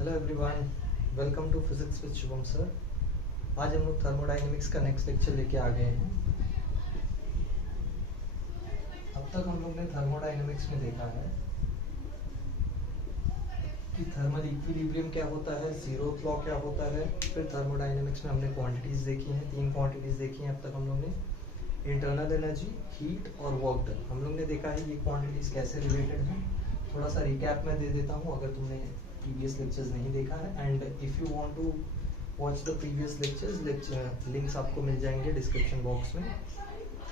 Hello everyone, welcome to physics with Shubham sir. आज हम लोग थर्मोडाइनमिक्स का नेक्स्ट लेक्चर लेके आ गए हैं। अब तक हम लोग ने थर्मोडाइनमिक्स में देखा है कि थर्मल इक्विलिब्रियम क्या होता है, जीरोथ लॉ क्या होता है। फिर थर्मोडाइनमिक्स में हमने क्वांटिटीज देखी हैं, 3 क्वांटिटीज देखी हैं अब तक हम लोग ने। इंटरनल एनर्जी, हीट और वर्क डन। हम लोग ने देखा है ये क्वांटिटीज कैसे रिलेटेड हैं। थोड़ा सा रिकैप मैं दे देता हूँ अगर तुमने प्रीवियस लेक्चर्स नहीं देखा है। And if you want to watch the previous lectures, links आपको मिल जाएंगे डिस्क्रिप्शन बॉक्स में।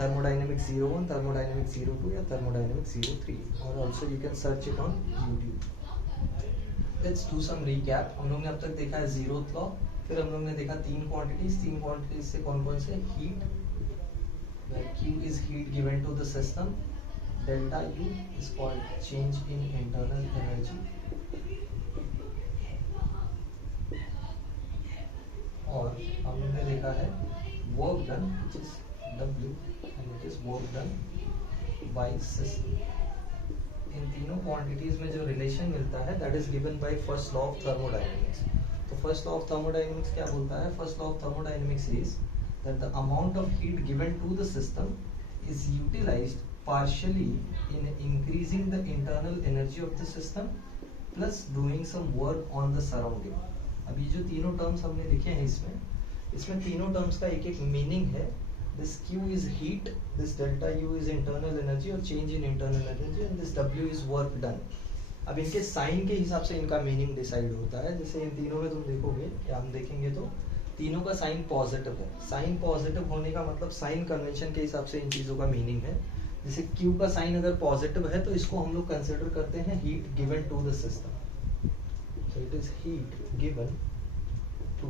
थर्मोडाइनमिक्स 01, थर्मोडाइनमिक्स 02 या थर्मोडाइनमिक्स 03, और also you can search it on YouTube. Let's do some recap. हम लोग ने अब तक देखा है जीरोथ लॉ, फिर हम लोग ने देखा 3 क्वांटिटीज से कौन कौन से। Heat, where Q is heat given to the system, delta U is called change in internal energy, और हम लोग ने देखा है work done which is W and it is work done by system। इन तीनों क्वांटिटीज में जो रिलेशन मिलता है that is given by first law of thermodynamics। तो first law of thermodynamics क्या बोलता है? first law of thermodynamics is that the amount of heat given to the system is utilized partially in increasing the internal energy of the system plus doing some work on the surrounding। अब ये जो तीनों terms हमने लिखे हैं इसमें तीनों terms का एक एक मीनिंग है। This Q is heat, this delta U is internal energy और change in internal energy, and this W is work done। अब इनके साइन के हिसाब से इनका मीनिंग डिसाइड होता है। जैसे इन तीनों में तुम देखोगे या हम देखेंगे तो तीनों का साइन पॉजिटिव है। साइन पॉजिटिव होने का मतलब साइन कन्वेंशन के हिसाब से इन चीजों का मीनिंग है। जैसे Q का साइन अगर पॉजिटिव है तो इसको हम लोग कंसिडर करते हैं heat given to the system. So it is heat given to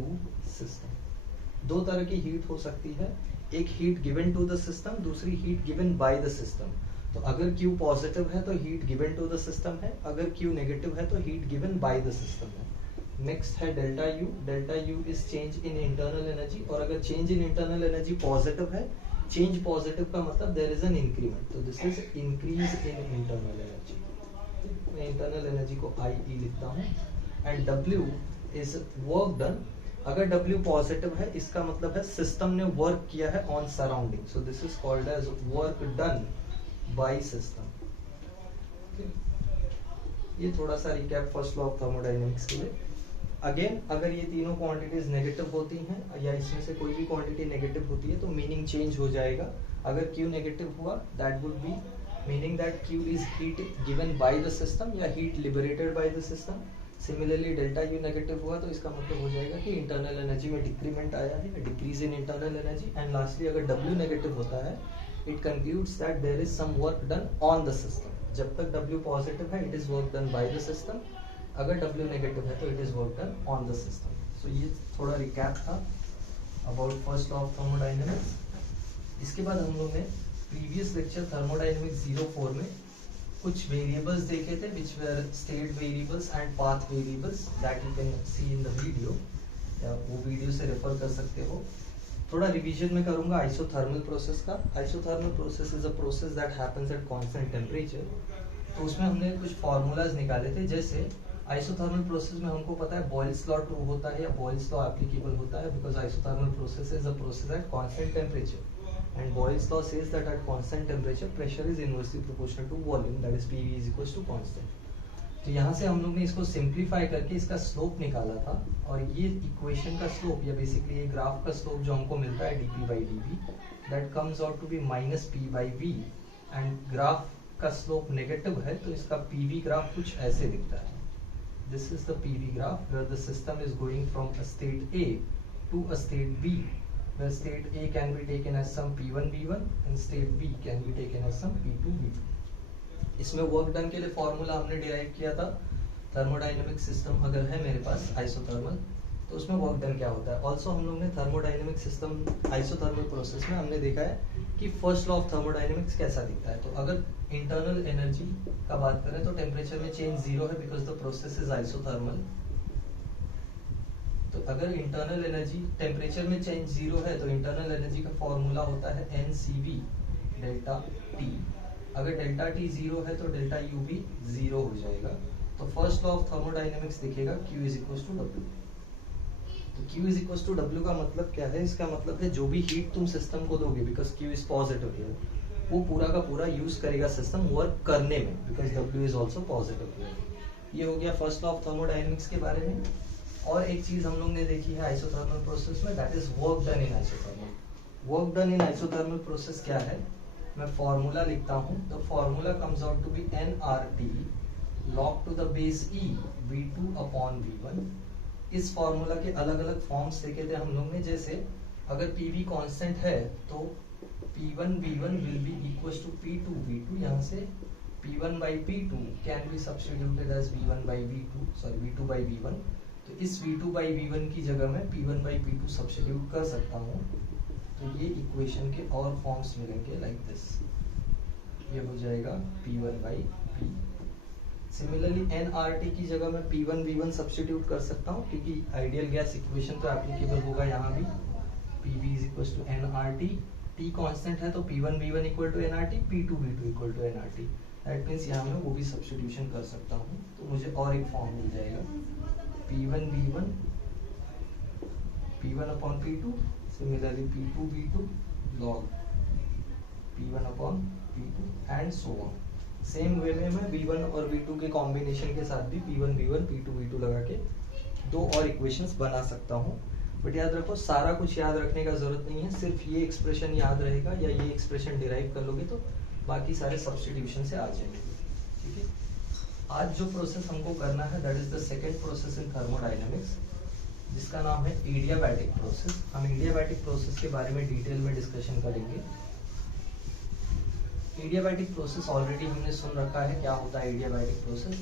system. दो तरह की हीट हो सकती है, एक heat given to the system, दूसरी heat given by the system. तो अगर Q पॉजिटिव है तो heat given to the system है, अगर Q नेगेटिव है तो heat given by the system है। नेक्स्ट है delta U. Delta U is change in internal energy, और अगर change in internal energy positive है, चेंज पॉजिटिव का मतलब देयर इज एन इंक्रीमेंट, तो this is increase in internal energy. मैं internal energy को IE लिखता हूँ। And W is work done. अगर W पॉजिटिव है इसका मतलब है सिस्टम ने वर्क किया है on surrounding, so this is called as work done by system. ये थोड़ा सा recap first law of thermodynamics के लिए। अगेन अगर ये तीनों क्वांटिटीज नेगेटिव होती हैं या इसमें से कोई भी क्वांटिटी नेगेटिव होती है तो मीनिंग चेंज हो जाएगा। अगर Q नेगेटिव हुआ that would be meaning that Q is heat given by the system या heat liberated by the system. Similarly delta U negative हुआ तो इसका मतलब हो जाएगा कि इंटरनल एनर्जी में डिक्रीमेंट आया है, decrease in internal energy. And lastly अगर W नेगेटिव होता है it concludes that there is some work done on the system. जब तक W पॉजिटिव है it is work done by the system, अगर W नेगेटिव है तो it is work done on the system. So ये थोड़ा रिकैप था about first law of thermodynamics. इसके बाद हम लोग ने प्रीवियस लेक्चर थर्मोडायनेमिक्स 04 में कुछ वेरिएबल्स देखे थे which were state variables and path variables that you can see in the video, या वो वीडियो से रेफर कर सकते हो। थोड़ा रिवीजन में करूंगा आइसोथर्मल प्रोसेस का। Isothermal process is a process that happens at constant temperature. तो उसमें हमने कुछ फॉर्मूलाज निकाले थे। जैसे आइसोथर्मल प्रोसेस में हमको पता है बॉयल्स लॉ ट्रू होता है या बॉयल्स लॉ एप्लीकेबल होता है, because isothermal process is a process at constant temperature and Boyle's law says that at constant temperature pressure is inversely proportional to volume, that is PV is equal to constant. तो यहाँ से हम लोग ने इसको simplify करके इसका slope निकाला था, और ये इक्वेशन का स्लोप या बेसिकली ये ग्राफ का स्लोप जो हमको मिलता है dP/dV that comes out to be -P/V। And graph का स्लोप नेगेटिव है तो इसका PV ग्राफ कुछ ऐसे दिखता है। This is the PV graph where the system is going from a state A to a state B, where state A can be taken as some P1 V1 and state B can be taken as some P2 V2। इसमें work done के लिए formula हमने derive किया था। Thermodynamic system अगर है मेरे पास isothermal तो उसमें वर्क डन क्या होता है। ऑल्सो हम लोग ने थर्मोडायनेमिक सिस्टम आइसोथर्मल प्रोसेस में हमने देखा है कि फर्स्ट लॉ ऑफ थर्मोडायनेमिक्स कैसा दिखता है। तो अगर इंटरनल एनर्जी का बात करें तो टेम्परेचर में चेंज 0 है because the process is isothermal. तो अगर इंटरनल एनर्जी टेम्परेचर में चेंज 0 है तो इंटरनल एनर्जी का फॉर्मूला होता है NCV डेल्टा T। अगर डेल्टा T 0 है तो डेल्टा U भी 0 हो जाएगा। तो फर्स्ट लॉ ऑफ थर्मोडायनेमिक्स दिखेगा Q is equal to W। तो Q is equal to W का मतलब क्या है? इसका मतलब है जो भी हीट तुम सिस्टम को दोगे, because Q is positive here, वो पूरा का पूरा यूज करेगा सिस्टम वर्क करने में, because W is also positive here. ये हो गया फर्स्ट लॉ ऑफ थर्मोडायनेमिक्स के बारे में। और एक चीज हम लोग ने देखी है आइसोथर्मल प्रोसेस में, that is work done in isothermal. Work done in isothermal process क्या है? मैं फॉर्मूला लिखता हूँ। The formula comes out to be nRT log to the base E V2 upon V1। इस फॉर्मूला के अलग अलग फॉर्म्स देखे थे हम लोग ने, जैसे अगर PV कांस्टेंट है तो P1 V1 will be equal to P2 V2। यहाँ से P1 by P2 can be substituted as V1 by V2, sorry V2 by V1। तो इस V2 by V1 की जगह मैं P1 by P2 सब्स्टिट्यूट कर सकता हूँ। तो ये इक्वेशन के और फॉर्म्स मिलेंगे लाइक दिस, ये हो जाएगा P1 by P। Similarly nRT की जगह मैं P1 V1 सब्स्टिट्यूट कर सकता हूँ, क्योंकि आइडियल गैस इक्वेशन तो एप्लीकेबल होगा यहाँ भी। PV is equal to nRT, T constant है तो P1 V1 equal to nRT, P2 V2 equal to nRT। That means यहाँ मैं वो भी सब्स्टिट्यूशन कर सकता हूँ, तो मुझे और एक फॉर्म मिल जाएगा P1 V1 P1 upon P2, similarly P2 V2 log P1 upon P2 and so on. Same way में मैं V1 और V2 के कॉम्बिनेशन के साथ भी P1 V1 P2 V2 लगा के दो और इक्वेशंस बना सकता हूँ। बट याद रखो, सारा कुछ याद रखने का जरूरत नहीं है, सिर्फ ये एक्सप्रेशन याद रहेगा या ये एक्सप्रेशन डिराइव कर लोगे तो बाकी सारे सब्स्टिट्यूशन से आ जाएंगे। ठीक है, आज जो प्रोसेस हमको करना है that is the second process in thermodynamics, जिसका नाम है एडियाबैटिक प्रोसेस। हम एडियाबैटिक प्रोसेस के बारे में डिटेल में डिस्कशन करेंगे। एडियाबैटिक प्रोसेस ऑलरेडी हमने सुन रखा है, क्या होता है एडियाबैटिक प्रोसेस।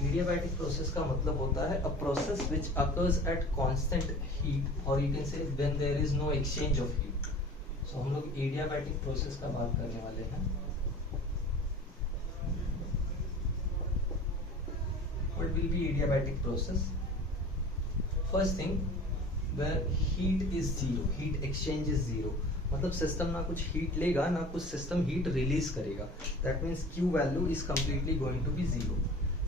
एडियाबैटिक प्रोसेस का मतलब होता है a process which occurs at constant heat, और you can say when there is no exchange of heat. So हम लोग एडियाबैटिक प्रोसेस का बात करने वाले हैं। What will be adiabatic process? First thing, where heat is zero, heat exchange is zero, मतलब system ना कुछ हीट लेगा ना कुछ सिस्टम हीट रिलीज करेगा। That means Q value is completely going to be zero.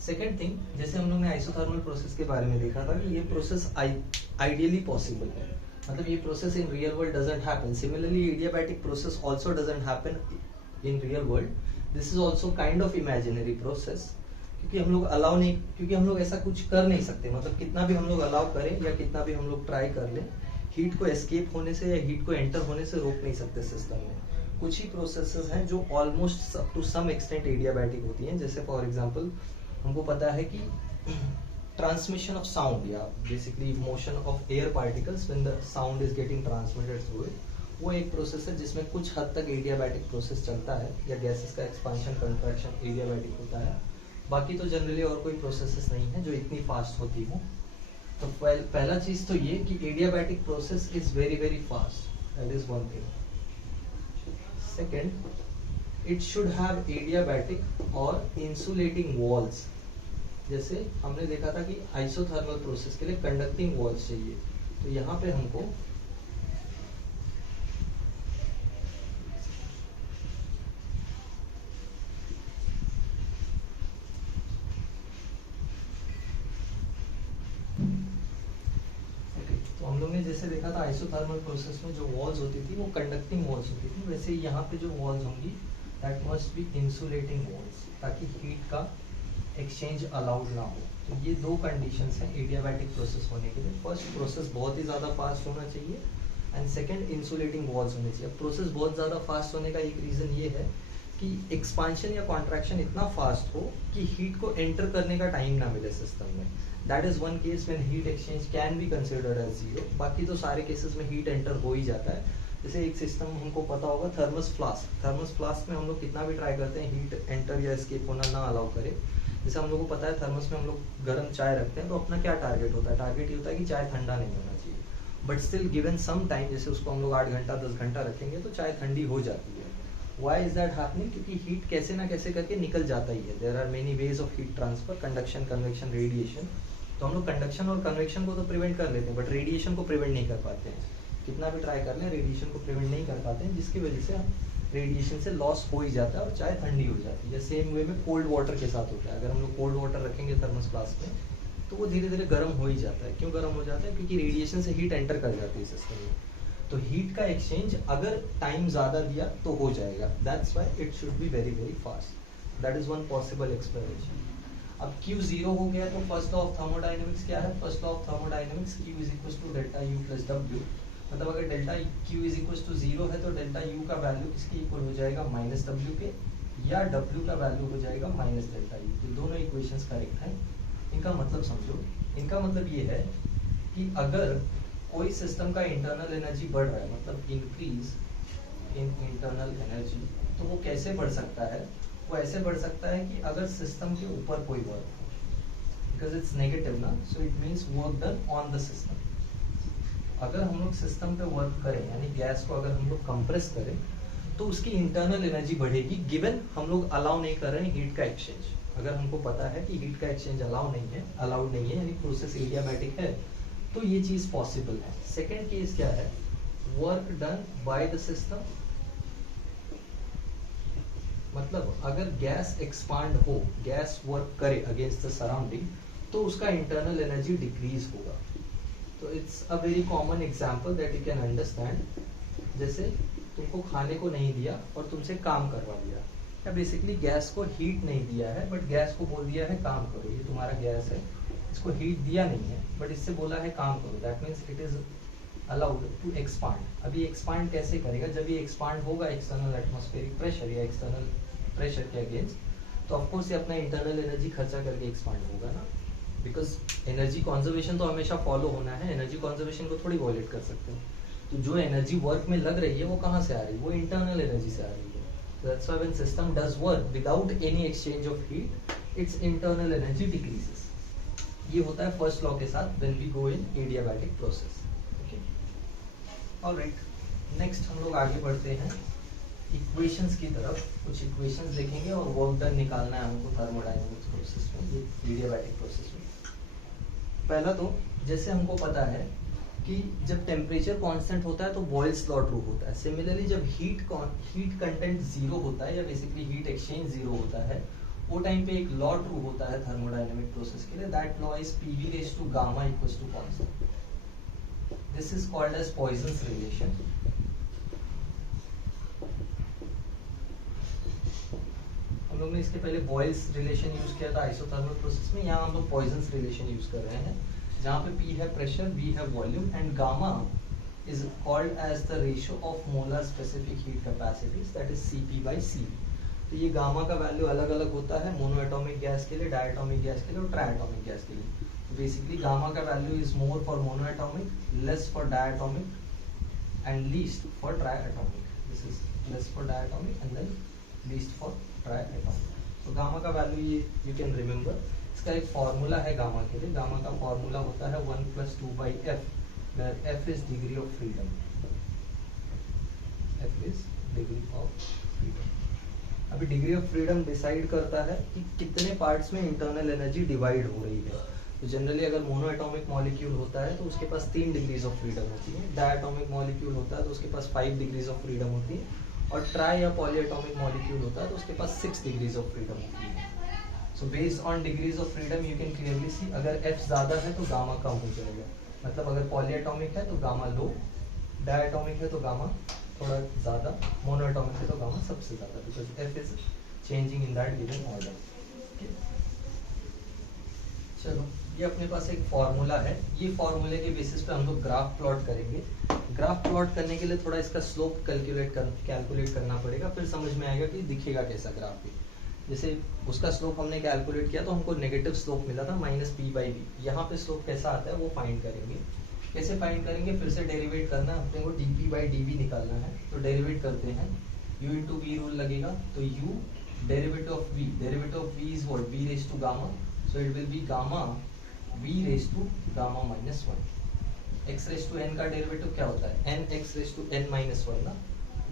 Second thing, जैसे हम लोग ने आइसोथर्मल प्रोसेस के बारे में देखा था कि ये प्रोसेस आइडियली पॉसिबल है, मतलब ये process in real world doesn't happen. Similarly adiabatic process also doesn't happen in real world, this is also kind of imaginary process, क्योंकि हम लोग अलाउ नहीं, क्योंकि हम लोग ऐसा कुछ कर नहीं सकते, मतलब कितना भी हम लोग अलाउ करें या कितना भी हम लोग ट्राई कर लें, हीट को एस्केप होने से या हीट को एंटर होने से रोक नहीं सकते सिस्टम में। कुछ ही प्रोसेसेस हैं जो almost to some extent adiabatic होती हैं, जैसे फॉर एग्जांपल हमको पता है कि ट्रांसमिशन ऑफ साउंड या basically motion of air particles when the sound is getting transmitted through it, वो एक प्रोसेस है जिसमें कुछ हद तक एडियाबैटिक प्रोसेस चलता है, या गैसेस का एक्सपांशन कंट्रैक्शन एडियाबैटिक होता है। बाकी तो जनरली और कोई प्रोसेसेस नहीं है जो इतनी फास्ट होती हो। तो पहला चीज तो ये कि adiabatic process is very very fast, that is one thing. Second, it should have adiabatic और इंसुलेटिंग वॉल्स। जैसे हमने देखा था कि आइसोथर्मल प्रोसेस के लिए कंडक्टिंग वॉल्स चाहिए, तो यहाँ पे हमको हम लोग ने जैसे देखा था आइसोथर्मल प्रोसेस में जो वॉल्स होती थी वो कंडक्टिंग वॉल्स होती थी, वैसे यहाँ पे जो वॉल्स होंगी that must be insulating walls, ताकि हीट का एक्सचेंज अलाउड ना हो। तो ये दो कंडीशंस हैं एडियाबैटिक प्रोसेस होने के लिए। फर्स्ट, प्रोसेस बहुत ही ज़्यादा फास्ट होना चाहिए, एंड सेकेंड, इंसुलेटिंग वॉल्स होने चाहिए। प्रोसेस बहुत ज़्यादा फास्ट होने का एक रीज़न ये है कि एक्सपांशन या कॉन्ट्रैक्शन इतना फास्ट हो कि हीट को एंटर करने का टाइम ना मिले सिस्टम में। That is one case when heat exchange can be considered as zero. बाकी तो सारे केसेस में हीट एंटर हो ही जाता है। जैसे एक सिस्टम हमको पता होगा थर्मस फ्लास्क, थर्मस फ्लास्क में हम लोग कितना भी ट्राई करते हैं हीट एंटर या एस्केप होना ना अलाउ करे। जैसे हम लोग को पता है थर्मस में हम लोग गर्म चाय रखते हैं तो अपना क्या टारगेट होता है, टारगेट ये होता है कि चाय ठंडा नहीं होना चाहिए, but still given some time, जैसे उसको हम लोग 8 घंटा 10 घंटा रखेंगे तो चाय ठंडी हो जाती है। Why is that happening? क्योंकि हीट कैसे ना कैसे करके निकल जाता ही है। There are many ways of heat transfer, conduction, convection, radiation. तो हम लोग कंडक्शन और कन्वेक्शन को तो प्रिवेंट कर लेते हैं, बट रेडिएशन को प्रिवेंट नहीं कर पाते हैं। कितना भी ट्राई कर लें रेडिएशन को प्रिवेंट नहीं कर पाते हैं, जिसकी वजह से रेडिएशन से लॉस हो ही जाता है और चाय ठंडी हो जाती है। सेम वे में कोल्ड वाटर के साथ होता है, अगर हम लोग कोल्ड वाटर रखेंगे थर्मस फ्लास्क में तो वो धीरे धीरे गर्म हो ही जाता है। क्यों गर्म हो जाता है? क्योंकि रेडिएशन से हीट एंटर कर जाती है सिस्टम में। तो हीट का एक्सचेंज अगर टाइम ज़्यादा दिया तो हो जाएगा, that's why it should be very very fast. That is one possible explanation. अब Q 0 हो गया तो फर्स्ट लॉ ऑफ थर्मोडाइनमिक्स क्या है? First law of thermodynamics Q is equal to delta U plus W। मतलब अगर delta Q is equal to 0 है तो डेल्टा U का वैल्यू किसके इक्वल हो जाएगा? माइनस W के, या W का वैल्यू हो जाएगा माइनस डेल्टा U। तो दोनों इक्वेशंस करेक्ट हैं। इनका मतलब समझो, इनका मतलब ये है कि अगर कोई सिस्टम का इंटरनल एनर्जी बढ़ रहा है, मतलब इंक्रीज इन इंटरनल एनर्जी, तो वो कैसे बढ़ सकता है? वो ऐसे बढ़ सकता है कि अगर सिस्टम के ऊपर कोई वर्क हो, बिकॉज इट्स नेगेटिव ना, so it means work done on the system. अगर हम लोग सिस्टम पे वर्क करें, यानी गैस को अगर हम लोग कंप्रेस करें, तो उसकी इंटरनल एनर्जी बढ़ेगी, गिवन हम लोग अलाउ नहीं कर रहे हैं हीट का एक्सचेंज। अगर हमको पता है कि हीट का एक्सचेंज अलाउड नहीं है, यानी प्रोसेस एडियाबैटिक है, तो ये चीज पॉसिबल है। सेकेंड केस क्या है? Work done by the system. मतलब अगर गैस एक्सपांड हो, गैस वर्क करे अगेंस्ट द सराउंडिंग, तो उसका इंटरनल एनर्जी डिक्रीज होगा। तो it's a very common example that you can understand. जैसे तुमको खाने को नहीं दिया और तुमसे काम करवा दिया, या बेसिकली गैस को हीट नहीं दिया है बट गैस को बोल दिया है काम करो, ये तुम्हारा गैस है, इसको हीट दिया नहीं है बट इससे बोला है काम करो, that means it is allowed to expand. अभी एक्सपांड कैसे करेगा? जब ये एक्सपांड होगा एक्सटर्नल एटमॉस्फेरिक प्रेशर या एक्सटर्नल प्रेशर के अगेंस्ट, तो ऑफकोर्स ये अपना इंटरनल एनर्जी खर्चा करके एक्सपांड होगा ना, बिकॉज एनर्जी कॉन्जर्वेशन तो हमेशा फॉलो होना है, एनर्जी कॉन्जर्वेशन को थोड़ी वॉयलेट कर सकते हो। तो जो एनर्जी वर्क में लग रही है वो कहाँ से आ रही है? वो इंटरनल एनर्जी से आ रही है। That's why when system does work without any exchange of heat, its internal energy decreases. ये होता है फर्स्ट लॉ के साथ when we go in adiabatic process. Okay. All right. Next हम लोग आगे बढ़ते हैं इक्वेशंस की तरफ। कुछ इक्वेशंस देखेंगे और वर्क डन निकालना है हमको थर्मोडायनेमिक्स प्रोसेस में, ये एडियाबैटिक प्रोसेस में। पहला तो जैसे हमको पता है कि जब टेम्परेचर कांस्टेंट होता है तो बॉयल्स लॉ ट्रू होता है। सिमिलरली जब हीट कंटेंट जीरो होता है या बेसिकली हीट एक्सचेंज जीरो होता है, वो टाइम पे एक लॉ ट्रू होता है थर्मोडायनेमिक प्रोसेस के लिए, that law is PV raise to gamma equals to constant. This is called as Poisson's relation. हम लोग ने इसके पहले बॉयल्स रिलेशन यूज किया था आइसोथर्मल प्रोसेस में, यहाँ हम लोग पॉइजन्स रिलेशन यूज कर रहे हैं, जहाँ पे P है प्रेशर, V है volume and gamma is called as the ratio of molar specific heat capacities, that is Cp by Cv। तो ये गामा का वैल्यू अलग अलग होता है मोनोएटॉमिक गैस के लिए, डायटॉमिक गैस के लिए और ट्राइएटॉमिक गैस के लिए। तो बेसिकली गामा का value is more for monoatomic, less for diatomic and least for triatomic. This is less for diatomic and then least for triatomic. तो गामा का वैल्यू ये यू कैन रिमेम्बर। इसका एक formula है गामा के लिए, gamma का फॉर्मूला होता है 1 + 2/f, where f is degree of freedom, f is degree of freedom। अभी डिग्री ऑफ फ्रीडम डिसाइड करता है कि कितने पार्ट्स में इंटरनल एनर्जी डिवाइड हो रही है। तो जनरली अगर मोनोएटॉमिक मॉलिक्यूल होता है तो उसके पास 3 डिग्रीज ऑफ फ्रीडम होती है, डायटॉमिक मॉलिक्यूल होता है तो उसके पास 5 डिग्रीज ऑफ फ्रीडम होती है, और ट्राई या पॉलीएटॉमिक मॉलिक्यूल होता है तो उसके पास 6 डिग्रीज ऑफ फ्रीडम होती है। So based on degrees of freedom you can clearly see, अगर f ज्यादा है तो गामा कम हो जाएगा। मतलब अगर पॉलीएटॉमिक है तो गामा लो, डायटॉमिक है तो गामा थोड़ा ज्यादा, मोनोएटॉमिक है तो गामा सबसे ज्यादा, because f is changing in that given order. चलो ये अपने पास एक फॉर्मूला है, ये फॉर्मूले के बेसिस पे हम लोग ग्राफ प्लॉट करेंगे। ग्राफ प्लॉट करने के लिए थोड़ा इसका स्लोप कैलकुलेट करना पड़ेगा, फिर समझ में आएगा कि दिखेगा कैसा ग्राफ भी। जैसे उसका स्लोप हमने कैलकुलेट किया तो हमको नेगेटिव स्लोप मिला था -p/v। यहाँ पे स्लोप कैसा आता है वो फाइंड करेंगे। कैसे फाइंड करेंगे? फिर से डेरिवेट करना है, अपने को dp/dv निकालना है। तो डेरिवेट करते हैं, u × v रूल लगेगा, तो u derivative of v is what? v raise to gamma, so it will be gamma v raise to gamma -1। x raise to n का डेरिवेटिव क्या होता है? n x raise to n -1 ना,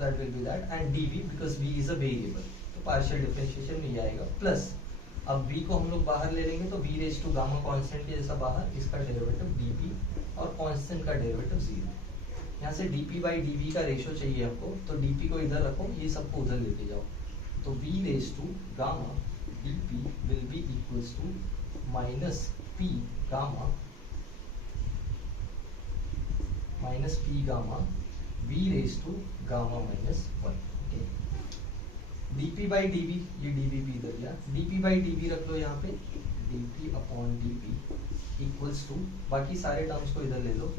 that will be that, and dv because v is a variable, partial differentiation में आएगा, plus अब v को हम लोग बाहर ले लेंगे तो v raise to gamma constant के जैसा बाहर, इसका डेरिवेटिव dp और कांस्टेंट का डेरिवेटिव 0। यहाँ से dp बाई dv का रेशो चाहिए हमको, तो dp को इधर रखो, ये सबको उधर लेके जाओ, तो v raise to gamma dp will be equals to minus p gamma v raise to gamma minus 1। dp by dv, ये dv भी इधर गया, dp बाई dv रख लो यहाँ पे, dp upon dp equals to, बाकी सारे टर्म्स को इधर ले लो,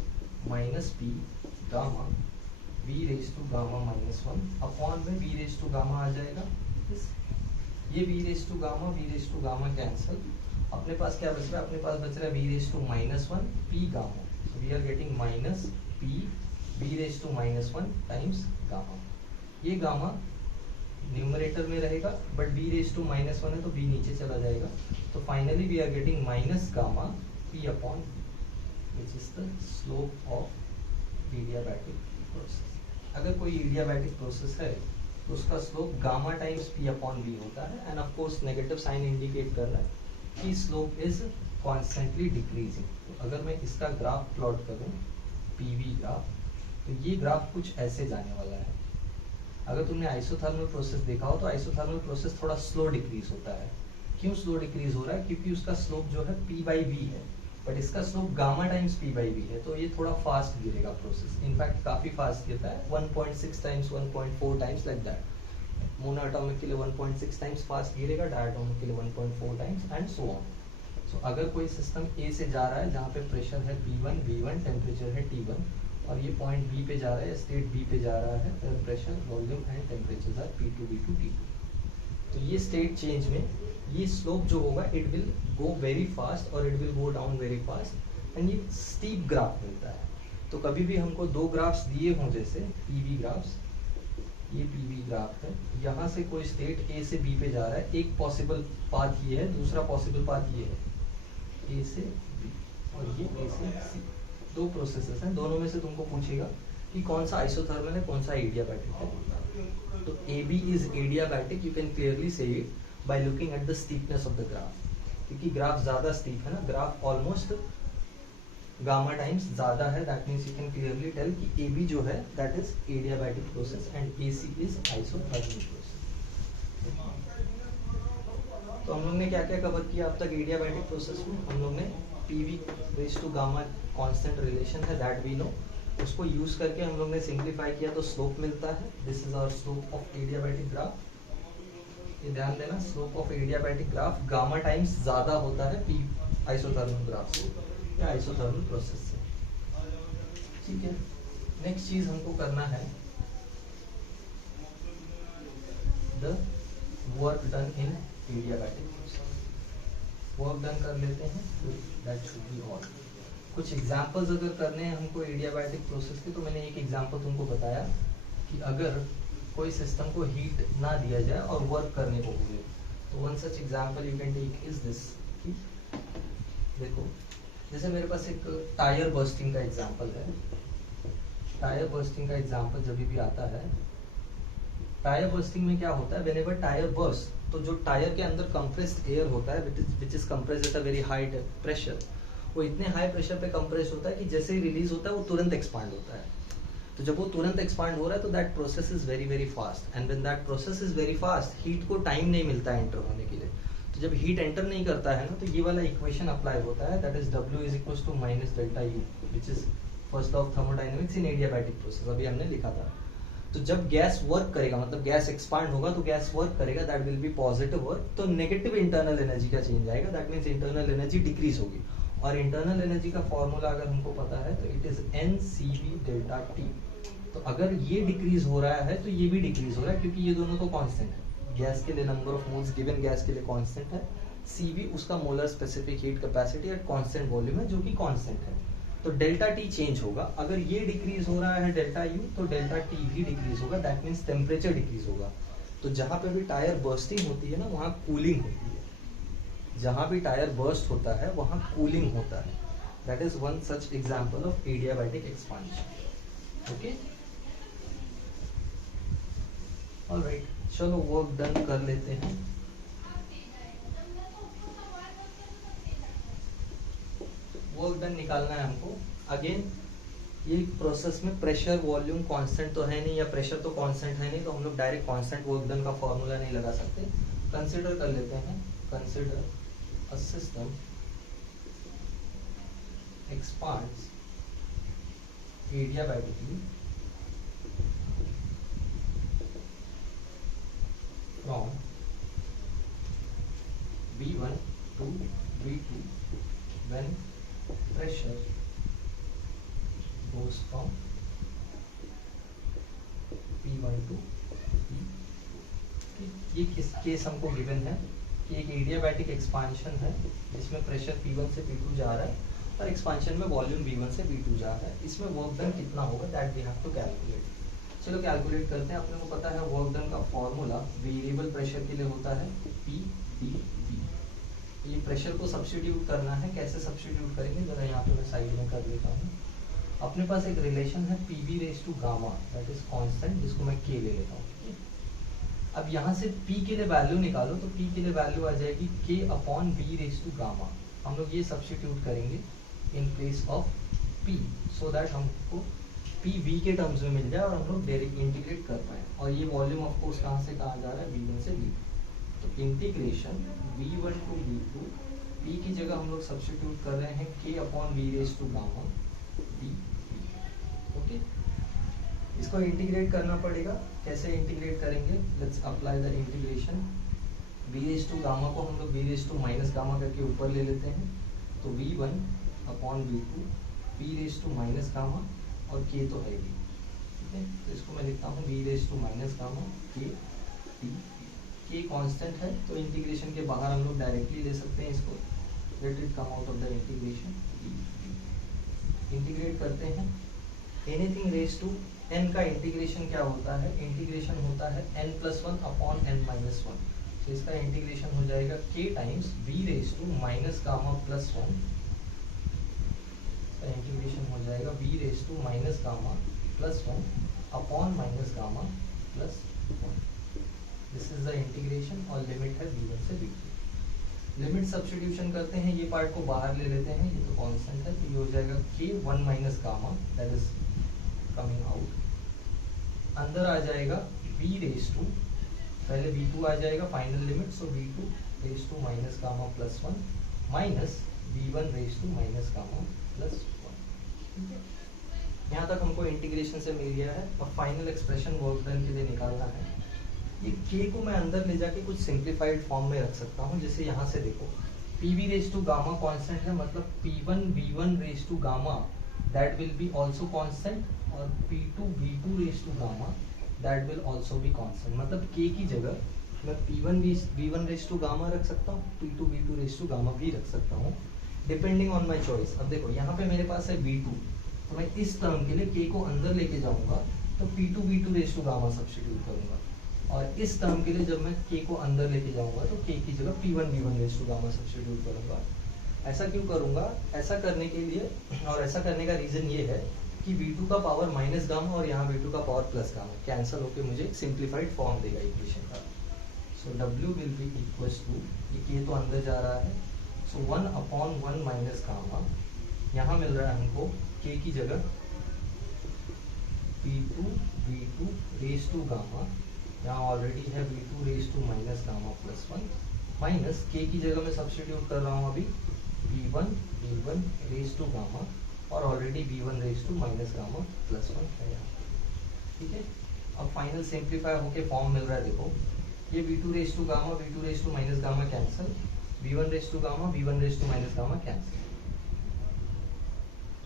minus p gamma v raise to gamma minus 1 upon में v रेज टू गामा आ जाएगा, ये v raise to gamma cancel, अपने पास क्या बच रहा है, अपने पास बच रहा है v raise to minus 1 p gamma, we are getting minus p v raise to minus 1 times gamma, ये गामा न्यूमरेटर में रहेगा, but b raise to minus 1 है तो b नीचे चला जाएगा, तो finally we are getting minus gamma p upon which is the slope of adiabatic process. अगर कोई एडियाबैटिक प्रोसेस है तो उसका slope gamma times p upon b होता है, and of course negative sign indicate कर रहा है कि स्लोप इज कॉन्स्टेंटली डिक्रीजिंग। तो अगर मैं इसका ग्राफ प्लॉट करूं, pv ग्राफ, तो ये ग्राफ कुछ ऐसे जाने वाला है। अगर तुमने आइसोथर्मल प्रोसेस देखा हो तो आइसोथर्मल प्रोसेस थोड़ा स्लो डिक्रीज होता है। क्यों स्लो डिक्रीज हो रहा है? क्योंकि उसका स्लोप जो है p बाई v है, बट इसका slope gamma times p by v है, तो ये थोड़ा फास्ट गिरेगा प्रोसेस, इनफैक्ट काफी फास्ट गिरता है, 1.6 times 1.4 times like that. Monoatomic के लिए 1.6 टाइम्स फास्ट गिरेगा, डायटोमिक के लिए 1.4 टाइम्स एंड सो ऑन। सो अगर कोई सिस्टम A से जा रहा है जहाँ पे प्रेशर है P1 V1, टेम्परेचर है T1, और ये पॉइंट B पे जा रहा है, स्टेट B पे जा रहा है, pressure volume and temperature are P2 V2 T2। तो ये स्टेट चेंज में ये स्लोप जो होगा it will go very fast और it will go down very fast, and ये स्टीप ग्राफ मिलता है। तो कभी भी हमको दो ग्राफ्स दिए हों, जैसे PV ग्राफ्स, ये PV ग्राफ है, यहाँ से कोई स्टेट A से B पे जा रहा है, एक पॉसिबल पाथ ये है, दूसरा पॉसिबल पाथ ये है, A से B और ये A से C। दो प्रोसेसेस हैं, दोनों में से तुमको पूछेगा कि कौन सा आइसोथर्मल है, कौन सा एडियाबैटिक है। तो AB is adiabatic, you can clearly say it by looking at the steepness of the graph, क्योंकि ग्राफ ज्यादा स्टीप है ना, ग्राफ ऑलमोस्ट गामा टाइम्स ज्यादा है, that means you can clearly tell कि AB जो है that is adiabatic process and AC is isothermal process. तो हम लोग ने क्या क्या कवर किया अब तक एडियाबैटिक प्रोसेस में? हम लोग ने PV raise to gamma constant relation है, दैट वी नो, उसको यूज करके हम लोग ने सिंप्लीफाई किया तो स्लोप मिलता है, this is our slope of adiabatic graph. ये ध्यान देना, slope of adiabatic graph gamma times ज्यादा होता है P आइसोथर्मल ग्राफ से या आइसोथर्मल प्रोसेस से, ठीक है। नेक्स्ट चीज हमको करना है the work done in adiabatic process. Work done कर लेते हैं, दैट शुड बी ऑल। कुछ एग्जांपल्स अगर करने हैं हमको एडियाबैटिक प्रोसेस के, तो मैंने एक एग्जांपल तुमको बताया कि अगर कोई सिस्टम को हीट ना दिया जाए और वर्क करने को बोले, तो one such example you can take is this. देखो, जैसे मेरे पास एक टायर बर्स्टिंग का एग्जांपल है। टायर बर्स्टिंग का एग्जांपल जब भी आता है, टायर बर्स्टिंग में क्या होता है, व्हेनेवर टायर बर्स्ट, तो जो टायर के अंदर कंप्रेस्ड एयर होता है which is compressed at a very high pressure, वो इतने हाई प्रेशर पे कंप्रेस होता है कि जैसे ही रिलीज होता है वो तुरंत एक्सपांड होता है। तो जब वो तुरंत एक्सपांड हो रहा है तो that process is very very fast, and when that process is very fast, heat को टाइम नहीं मिलता है एंटर होने के लिए। तो जब हीट एंटर नहीं करता है ना, तो ये वाला इक्वेशन अप्लाई होता है, that is W is equal to minus delta U, which is first law of thermodynamics in adiabatic process, अभी हमने लिखा था। तो जब गैस वर्क करेगा, मतलब गैस एक्सपांड होगा तो गैस वर्क करेगा, that will B positive work, तो नेगेटिव इंटरनल एनर्जी का चेंज आएगा, that means internal energy decrease होगी। और इंटरनल एनर्जी का फॉर्मूला अगर हमको पता है तो it is NCV delta T। तो अगर ये डिक्रीज हो रहा है तो ये भी डिक्रीज हो रहा है, क्योंकि ये दोनों तो कांस्टेंट है। गैस के लिए number of moles given gas के लिए कांस्टेंट है, CV उसका molar specific heat capacity at constant volume है जो कि कांस्टेंट है। तो डेल्टा T चेंज होगा, अगर ये डिक्रीज हो रहा है डेल्टा U, तो डेल्टा T भी डिक्रीज होगा, दैट मींस टेम्परेचर डिक्रीज होगा। तो जहां पे भी टायर बर्स्टिंग होती है ना, वहां कूलिंग होती है। जहां भी टायर बर्स्ट होता है वहां कूलिंग होता है, that is one such example of adiabatic expansion. Okay, alright, चलो वर्क डन कर लेते हैं। वर्क डन निकालना है हमको। अगेन ये प्रोसेस में प्रेशर वॉल्यूम कांस्टेंट तो है नहीं, या प्रेशर तो कांस्टेंट है नहीं, तो हम लोग डायरेक्ट कांस्टेंट वर्क डन का फॉर्मूला नहीं लगा सकते। कंसिडर कर लेते हैं, consider a system expands adiabatically from V1 to V2 when pressure goes from P1 to P2। ये किस केस हमको गिवन है कि एक एडियाबैटिक एक्सपांशन है जिसमें प्रेशर P1 से P2 जा रहा है और एक्सपांशन में वॉल्यूम V1 से V2 जा रहा है। इसमें वर्क डन कितना होगा that we have to calculate. चलो कैलकुलेट करते हैं। अपने को पता है वर्क डन का फॉर्मूला वेरिएबल प्रेशर के लिए होता है PdV। ये प्रेशर को सब्स्टिट्यूट करना है। कैसे सब्स्टिट्यूट करेंगे जरा यहाँ पे मैं साइड में कर लेता हूँ। अपने पास एक रिलेशन है PV raise to gamma that is constant, जिसको मैं K ले लेता हूँ। अब यहाँ से P के लिए वैल्यू निकालो तो P के लिए वैल्यू आ जाएगी K upon V raise to gamma. हम लोग ये सब्स्टिट्यूट करेंगे in place of P so that हमको P V के टर्म्स में मिल जाए और हम लोग डायरेक्ट इंटीग्रेट कर पाए। और ये वॉल्यूम ऑफ कोर्स कहाँ से कहाँ जा रहा है, V1 से V2। तो integration V1 to V2, P की जगह हम लोग सब्स्टिट्यूट कर रहे हैं K upon V raise to gamma D. Okay, इसको इंटीग्रेट करना पड़ेगा। कैसे इंटीग्रेट करेंगे, let's apply the integration. V raise to गामा को हम लोग V raise to minus gamma करके ऊपर ले लेते हैं, तो V1 upon V2 V raise to minus gamma और K तो है भी, ठीक है। तो इसको मैं लिखता हूँ V raise to minus gamma K T। K constant है तो इंटीग्रेशन के बाहर हम लोग डायरेक्टली ले सकते हैं इसको। Let it come out of the integration. Integrate करते हैं एनीथिंग रेज टू n का इंटीग्रेशन क्या होता है, इंटीग्रेशन होता है n+1 अपॉन n-1। तो इसका इंटीग्रेशन हो जाएगा K times V raise to minus gamma plus 1। इसका इंटीग्रेशन हो जाएगा V raise to minus gamma plus 1 upon minus gamma plus 1। This is the integration और लिमिट है V1 से V2। लिमिट सब्स्टिट्यूशन करते हैं, ये पार्ट को बाहर ले लेते हैं, ये तो कांस्टेंट है, तो ये हो जाएगा K1 minus gamma that is coming out. अंदर आ जाएगा V रेज टू, पहले V2 आ जाएगा final limit, so V2 raise to minus gamma plus 1 minus V1 raise to minus gamma plus 1। यहाँ तक हमको इंटीग्रेशन से मिल गया है। और फाइनल एक्सप्रेशन वर्क डन के लिए निकालना है। ये K को मैं अंदर ले जाके कुछ सिंप्लीफाइड फॉर्म में रख सकता हूँ। जैसे यहाँ से देखो PV raise to gamma constant है, मतलब P1 V1 raise to gamma that will be also constant, और P2 V2 raise to gamma that will also be constant. मतलब K की जगह मैं P1 V1 raise to gamma रख सकता हूँ, P2 V2 raise to gamma भी रख सकता हूँ, डिपेंडिंग ऑन माई चॉइस। अब देखो यहाँ पे मेरे पास है V2, तो मैं इस टर्म के लिए K को अंदर लेके जाऊंगा तो P2 V2 raise to gamma substitute करूंगा, और इस टर्म के लिए जब मैं K को अंदर लेके जाऊंगा तो K की जगह P1 V1 raise to gamma substitute करूंगा। ऐसा क्यों करूंगा, ऐसा करने के लिए और ऐसा करने का रीजन ये है कि V2 का पावर माइनस गामा और यहाँ V2 का पावर प्लस गामा कैंसिल होकर मुझे सिंप्लीफाइड फॉर्म देगा इक्वेशन का। So W will be equals to, ये K तो अंदर जा रहा है, सो 1 अपॉन 1 माइनस गामा, यहाँ मिल रहा है हमको K की जगह P2 V2 raise to gamma, यहाँ ऑलरेडी है V2 raise to minus gamma plus 1, minus K की जगह मैं सब्स्टिट्यूट कर रहा हूँ अभी V1 V1 raise to gamma, और already V1 raise to minus gamma plus 1 है यहाँ, ठीक है। अब फाइनल सिंप्लीफाई होके फॉर्म मिल रहा है, देखो ये V2 raise to gamma V2 raise to minus gamma cancel, V1 raise to gamma V1 raise to minus gamma cancel.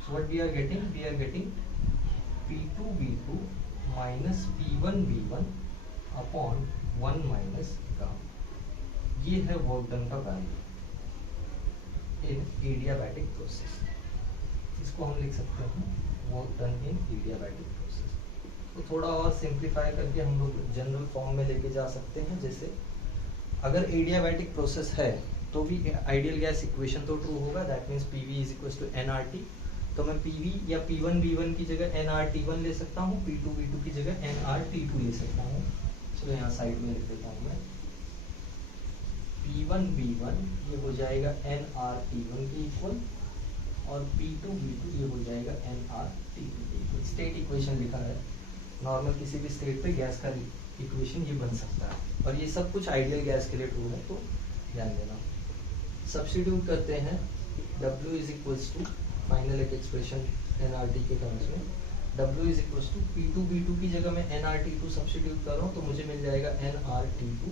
So what we are getting P2 V2 minus P1 V1 upon 1 minus gamma. ये है work done का value in adiabatic process. इसको हम लिख सकते हैं work done इन adiabatic process. तो थोड़ा और सिंप्लीफाई करके हम लोग जनरल फॉर्म में लेके जा सकते हैं। जैसे अगर एडियाबैटिक प्रोसेस है तो भी आइडियल गैस इक्वेशन तो ट्रू होगा, that means PV is equal to nRT। तो मैं PV या P1 V1 की जगह nRT1 ले सकता हूँ, P2 V2 की जगह nRT2 ले सकता हूँ। चलो यहाँ साइड में लिख देता हूँ मैं P1 V1, ये हो जाएगा nRT1 के इक्वल, और P2V2 ये हो जाएगा nRT2। स्टेट इक्वेशन लिखा है, नॉर्मल किसी भी स्टेट पे गैस का इक्वेशन ये बन सकता है, और ये सब कुछ आइडियल गैस के लिए ट्रू है, तो ध्यान देना। सब्स्टिट्यूट करते हैं, W is equals to final एक एक्सप्रेशन nRT के टर्म्स में, W is equals to P2V2 की जगह मैं nRT2 सब्स्टिट्यूट कर रहा हूँ, तो मुझे मिल जाएगा nRT2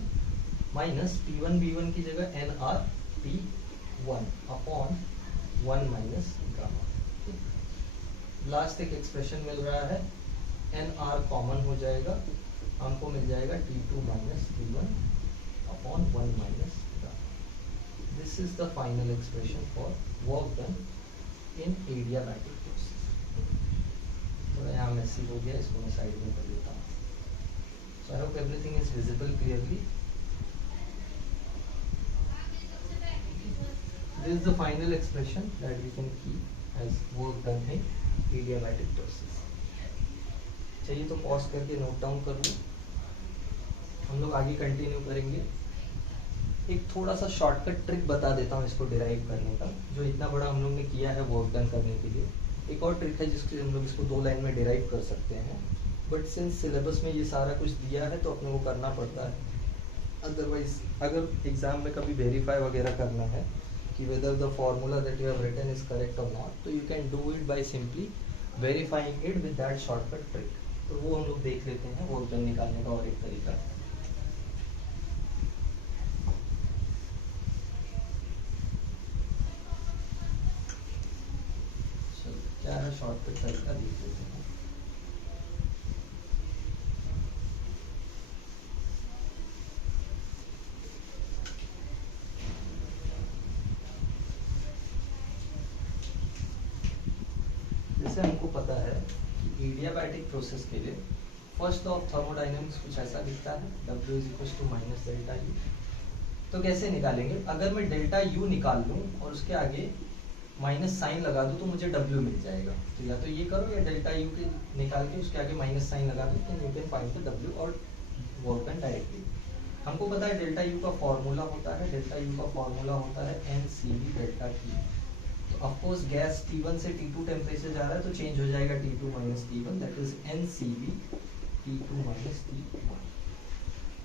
माइनस P1V1 की जगह nRT1 upon 1 minus gamma. Last एक एक्सप्रेशन मिल रहा है, nR कॉमन हो जाएगा, हमको मिल जाएगा T2 minus T1 upon 1 minus gamma. This is the final expression for work done in adiabatic process. तो यहाँ मेसी हो गया, इसको मैं साइड में कर देता हूँ। So I hope everything is visible clearly. This is the final expression that we can keep as work done in adiabatic process. चाहिए तो पॉज करके नोट डाउन कर लो, हम लोग आगे कंटिन्यू करेंगे। एक थोड़ा सा शॉर्टकट ट्रिक बता देता हूँ इसको डिराइव करने का, जो इतना बड़ा हम लोग ने किया है वर्क डन करने के लिए। एक और ट्रिक है जिससे हम लोग इसको 2 लाइन में डिराइव कर सकते हैं, बट सिंस सिलेबस में ये सारा कुछ दिया है तो अपने को करना पड़ता है। अदरवाइज अगर एग्जाम में कभी वेरीफाई वगैरह करना है कि whether the formula that you have written is correct or not, तो you can do it by simply verifying it with that shortcut trick। तो वो हम लोग देख लेते हैं वर्क डन निकालने का और एक तरीका। क्या है शॉर्टकट तरीका, देख लेते हैं। जैसे हमको पता है कि एडियाबैटिक प्रोसेस के लिए फर्स्ट लॉ ऑफ थर्मोडायनेमिक्स कुछ ऐसा दिखता है, W is equal to minus delta U. तो कैसे निकालेंगे, अगर मैं डेल्टा यू निकाल लूँ और उसके आगे माइनस साइन लगा दूँ तो मुझे W मिल जाएगा। तो या तो ये करो या डेल्टा यू के निकाल के उसके आगे माइनस साइन लगा दो, तो you can find the W और वर्क डन डायरेक्टली। हमको पता है डेल्टा यू का फॉर्मूला होता है, डेल्टा यू का फॉर्मूला होता है NCV डेल्टा T। तो ऑफ कोर्स गैस T1 से T2 टेम्परेचर जा रहा है तो चेंज हो जाएगा T2 minus T1, that is NCV T2 minus T1।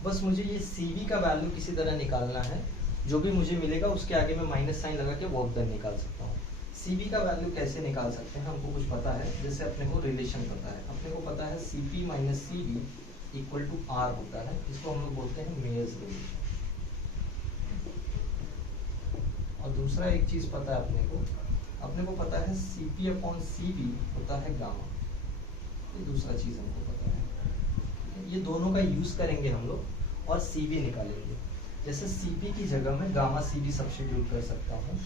बस मुझे ये CV का वैल्यू किसी तरह निकालना है, जो भी मुझे मिलेगा उसके आगे मैं माइनस साइन लगा के वर्क डन निकाल सकता हूँ। CV का वैल्यू कैसे निकाल सकते हैं, हमको कुछ पता है, जैसे अपने को रिलेशन पता है, अपने को पता है CP minus CV equal to R होता है, जिसको हम लोग बोलते हैं मेयर्स रिलेशन। और दूसरा एक चीज पता है अपने को पता है CP अपॉन CV होता है गामा। ये दूसरा चीज हमको पता है, ये दोनों का यूज करेंगे हम लोग और CV निकालेंगे। जैसे CP की जगह मैं गामा CV सब्स्टिट्यूट कर सकता हूँ,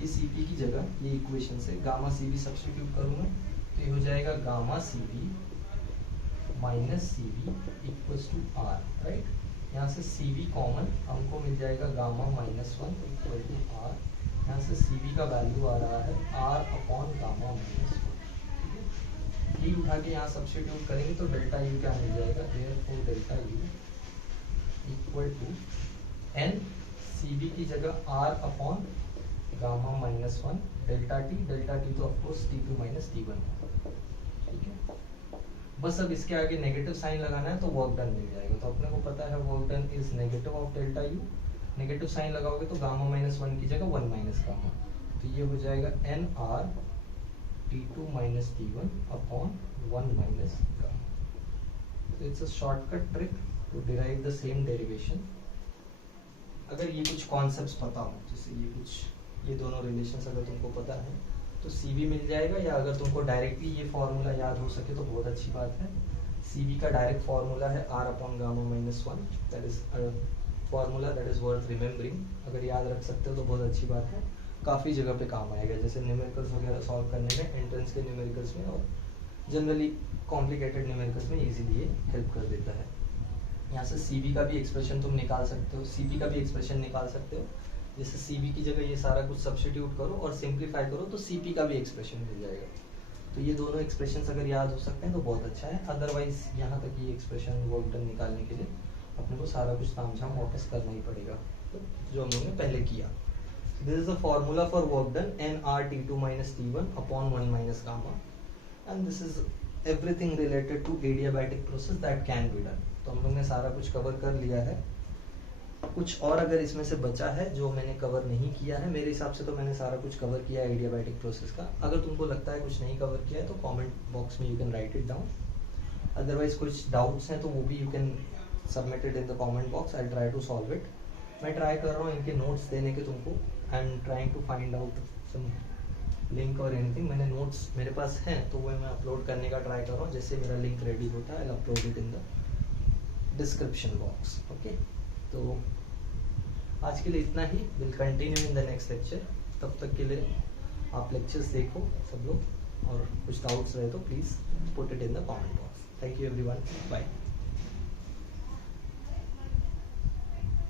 ये CP की जगह ये इक्वेशन से गामा CV सब्स्टिट्यूट करूँगा तो ये हो जाएगा gamma CV minus CV equals to R, right. यहाँ से CV कॉमन हमको मिल जाएगा gamma minus 1 equal to R। यहाँ से CV का वैल्यू आ रहा है R अपॉन गामा माइनस 1। ये उठा के यहाँ सब्स्टिट्यूट करेंगे तो डेल्टा यू क्या मिल जाएगा, therefore delta U equal to N CV की जगह R upon gamma minus 1 delta T तो ऑफकोर्स T2 माइनस T1 है, ठीक है। बस अब इसके आगे नेगेटिव साइन लगाना है तो वर्क डन मिल जाएगा। तो अपने को पता है work done is negative of delta U, negative sign लगाओगे तो गामा माइनस 1 की जगह 1 माइनस गामा, तो ये हो जाएगा NR T2 minus T1 upon 1 minus gamma. तो it's a shortcut trick to derive the same derivation. अगर ये कुछ कॉन्सेप्ट्स पता हो, जैसे ये दोनों रिलेशंस अगर तुमको पता है तो CV मिल जाएगा, या अगर तुमको डायरेक्टली ये फॉर्मूला याद हो सके तो बहुत अच्छी बात है। CV का डायरेक्ट फॉर्मूला है R upon gamma minus 1, that is formula that is worth remembering. अगर याद रख सकते हो तो बहुत अच्छी बात है, काफ़ी जगह पे काम आएगा, जैसे न्यूमेरिकल्स वगैरह सॉल्व करने में, एंट्रेंस के न्यूमेरिकल्स में और जनरली कॉम्प्लिकेटेड न्यूमेरिकल्स में इजीली ये हेल्प कर देता है। यहाँ से CV का भी एक्सप्रेशन तुम निकाल सकते हो, CP का भी एक्सप्रेशन निकाल सकते हो। जैसे CV की जगह ये सारा कुछ सब्स्टिट्यूट करो और सिंप्लीफाई करो तो CP का भी एक्सप्रेशन मिल जाएगा। तो ये दोनों एक्सप्रेशंस अगर याद हो सकते हैं तो बहुत अच्छा है, अदरवाइज यहाँ तक ये एक्सप्रेशन वर्क डन निकालने के लिए अपने को सारा कुछ तामझाम वापस करना ही पड़ेगा, तो जो हम लोगों ने पहले किया। This is the formula for work done, nRT2 minus T1 upon 1 minus gamma, and this is everything related to adiabatic process that can be done. तो हम लोग ने सारा कुछ कवर कर लिया है. कुछ और अगर इसमें से बचा है जो मैंने कवर नहीं किया है, मेरे हिसाब से तो मैंने सारा कुछ कवर किया है एडियाबैटिक प्रोसेस का. अगर तुमको लगता है कुछ नहीं कवर किया है तो कमेंट बॉक्स में you can write it down. Otherwise कुछ डाउट्स हैं तो वो भी you can submit it in the comment box. I try to solve it. मैं ट्राई कर रहा हूँ इनके नोट्स देने के तुमको. I am trying to find out some link और एनीथिंग. मैंने नोट्स मेरे पास हैं तो वो मैं अपलोड करने का ट्राई कर रहा हूँ. जैसे मेरा लिंक रेडी होता है I upload it in the description box. Okay, तो आज के लिए इतना ही. Will continue in the next lecture. तब तक के लिए आप लेक्चर्स देखो सब लोग, और कुछ डाउट्स रहे तो please put it in the comment box. Thank you everyone. Bye.